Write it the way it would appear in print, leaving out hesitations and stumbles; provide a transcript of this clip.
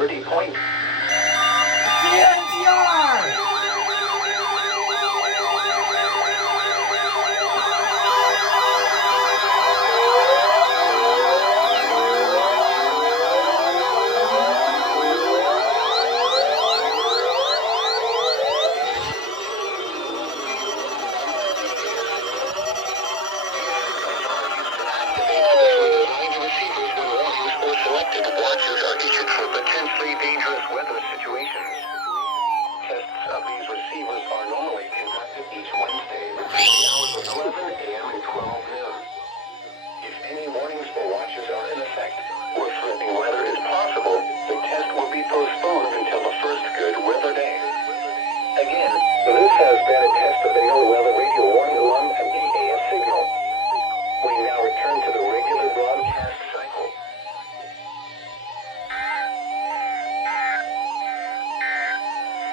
30 points. KMTR! Watches are issued for potentially dangerous weather situations. Tests of these receivers are normally conducted each Wednesday between the hours of 11 a.m. and 12 noon. If any warnings or watches are in effect, or threatening weather is possible, the test will be postponed